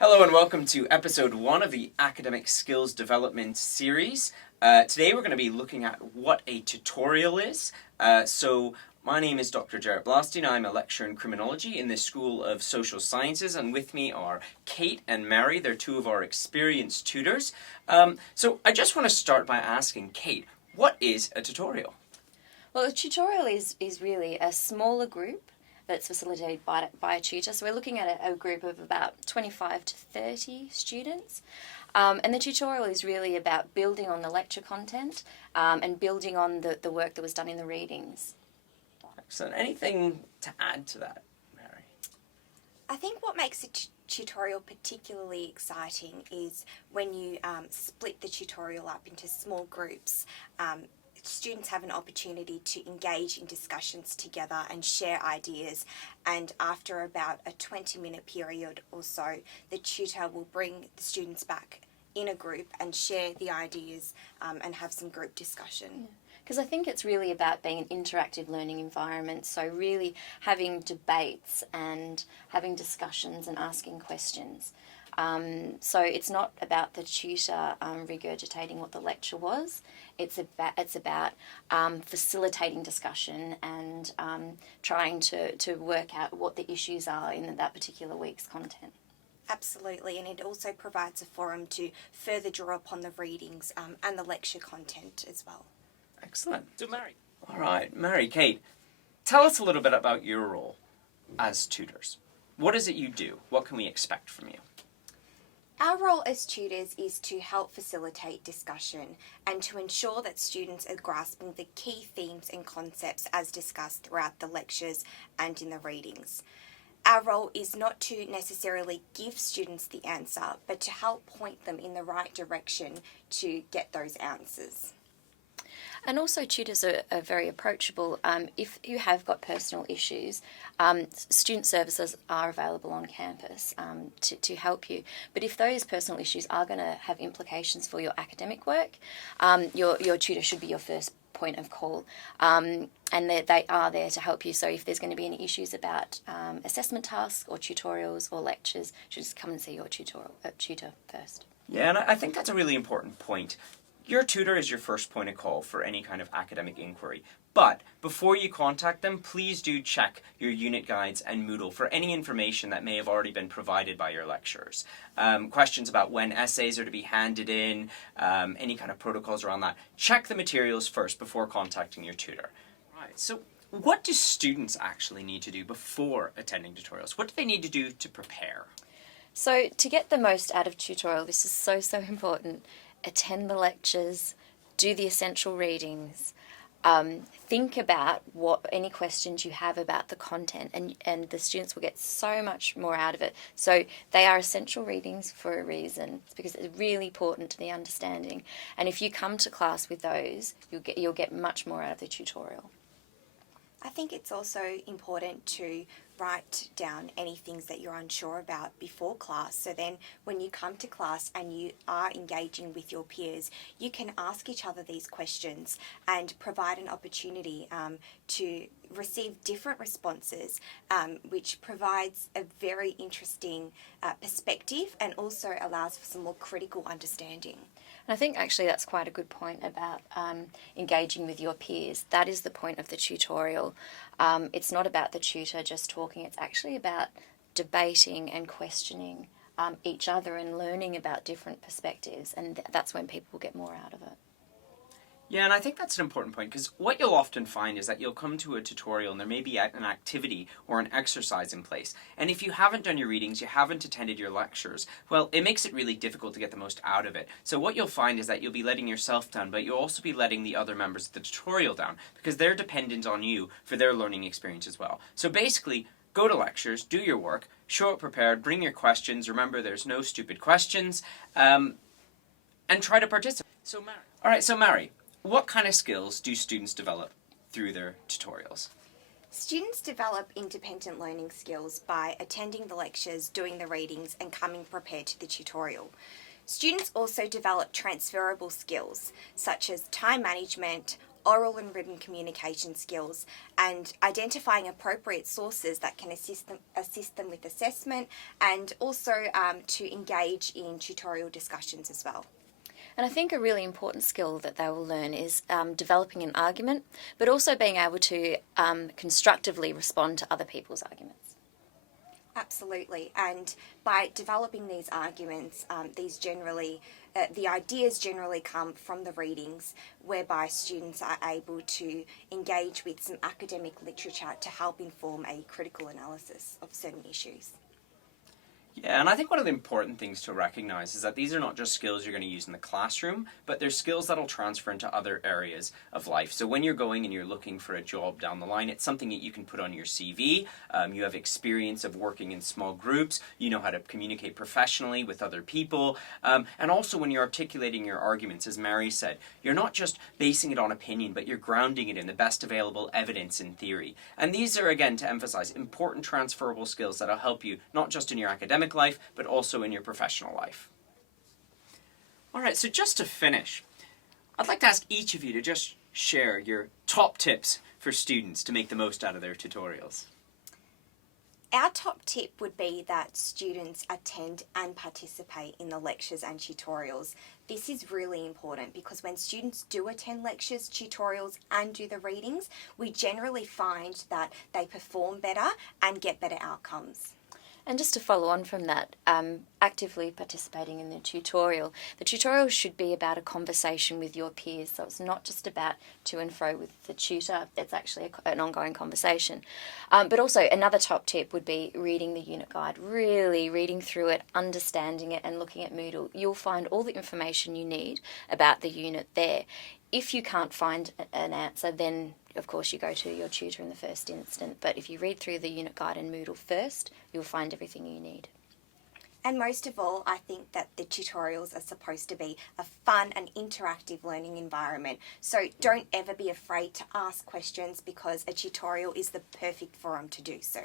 Hello and welcome to episode 1 of the Academic Skills Development series. Today we're going to be looking at what a tutorial is. My name is Dr. Jarrett Blaustein. I'm a lecturer in criminology in the School of Social Sciences, and with me are Kate and Mary. They're two of our experienced tutors. So I just want to start by asking Kate, what is a tutorial? Well, a tutorial is really a smaller group that's facilitated by a tutor. So we're looking at a group of about 25 to 30 students. And the tutorial is really about building on the lecture content and building on the work that was done in the readings. Excellent. Anything to add to that, Mary? I think what makes a tutorial particularly exciting is when you split the tutorial up into small groups. Students have an opportunity to engage in discussions together and share ideas, and after about a 20-minute period or so, the tutor will bring the students back in a group and share the ideas and have some group discussion. Yeah. Because I think it's really about being an interactive learning environment, so really having debates and having discussions and asking questions. So it's not about the tutor regurgitating what the lecture was. It's about facilitating discussion and trying to work out what the issues are in that particular week's content. Absolutely, and it also provides a forum to further draw upon the readings and the lecture content as well. Excellent. So Mary. All right, Mary, Kate, tell us a little bit about your role as tutors. What is it you do? What can we expect from you? Our role as tutors is to help facilitate discussion and to ensure that students are grasping the key themes and concepts as discussed throughout the lectures and in the readings. Our role is not to necessarily give students the answer, but to help point them in the right direction to get those answers. And also tutors are very approachable. If you have got personal issues, student services are available on campus to help you. But if those personal issues are going to have implications for your academic work, your tutor should be your first point of call. And they are there to help you. So if there's going to be any issues about assessment tasks or tutorials or lectures, just come and see your tutor first. Yeah, and I think that's a really important point. Your tutor is your first point of call for any kind of academic inquiry. But before you contact them, please do check your unit guides and Moodle for any information that may have already been provided by your lecturers. Questions about when essays are to be handed in, any kind of protocols around that. Check the materials first before contacting your tutor. Right, so what do students actually need to do before attending tutorials? What do they need to do to prepare? So to get the most out of tutorial, this is so important. Attend the lectures, do the essential readings, think about any questions you have about the content, and the students will get so much more out of it. So they are essential readings for a reason. It's because it's really important to the understanding. And if you come to class with those, you'll get much more out of the tutorial. I think it's also important to write down any things that you're unsure about before class. So then when you come to class and you are engaging with your peers, you can ask each other these questions and provide an opportunity to receive different responses, which provides a very interesting perspective and also allows for some more critical understanding. And I think actually that's quite a good point about engaging with your peers. That is the point of the tutorial. It's not about the tutor just talking, it's actually about debating and questioning each other and learning about different perspectives, and that's when people get more out of it. Yeah, and I think that's an important point, because what you'll often find is that you'll come to a tutorial and there may be an activity or an exercise in place. And if you haven't done your readings, you haven't attended your lectures, well, it makes it really difficult to get the most out of it. So what you'll find is that you'll be letting yourself down, but you'll also be letting the other members of the tutorial down, because they're dependent on you for their learning experience as well. So basically, go to lectures, do your work, show up prepared, bring your questions, remember there's no stupid questions, and try to participate. So Mary, what kind of skills do students develop through their tutorials? Students develop independent learning skills by attending the lectures, doing the readings, and coming prepared to the tutorial. Students also develop transferable skills such as time management, oral and written communication skills, and identifying appropriate sources that can assist them with assessment, and also to engage in tutorial discussions as well. And I think a really important skill that they will learn is developing an argument, but also being able to constructively respond to other people's arguments. Absolutely, and by developing these arguments, the ideas generally come from the readings, whereby students are able to engage with some academic literature to help inform a critical analysis of certain issues. Yeah, and I think one of the important things to recognize is that these are not just skills you're going to use in the classroom, but they're skills that'll transfer into other areas of life. So when you're going and you're looking for a job down the line, it's something that you can put on your CV. You have experience of working in small groups. You know how to communicate professionally with other people. And also when you're articulating your arguments, as Mary said, you're not just basing it on opinion, but you're grounding it in the best available evidence in theory. And these are, again, to emphasize, important transferable skills that'll help you not just in your academic life, but also in your professional life. All right, so just to finish, I'd like to ask each of you to just share your top tips for students to make the most out of their tutorials. Our top tip would be that students attend and participate in the lectures and tutorials. This is really important because when students do attend lectures, tutorials and do the readings, we generally find that they perform better and get better outcomes. And just to follow on from that, actively participating in the tutorial should be about a conversation with your peers. So it's not just about to and fro with the tutor, that's actually an ongoing conversation. But also another top tip would be reading the unit guide, really reading through it, understanding it and looking at Moodle. You'll find all the information you need about the unit there. If you can't find an answer, then of course you go to your tutor in the first instance. But if you read through the unit guide in Moodle first, you'll find everything you need. And most of all, I think that the tutorials are supposed to be a fun and interactive learning environment. So don't ever be afraid to ask questions because a tutorial is the perfect forum to do so.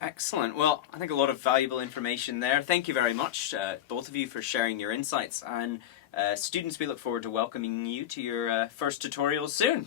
Excellent. Well, I think a lot of valuable information there. Thank you very much, both of you, for sharing your insights. And students, we look forward to welcoming you to your first tutorials soon.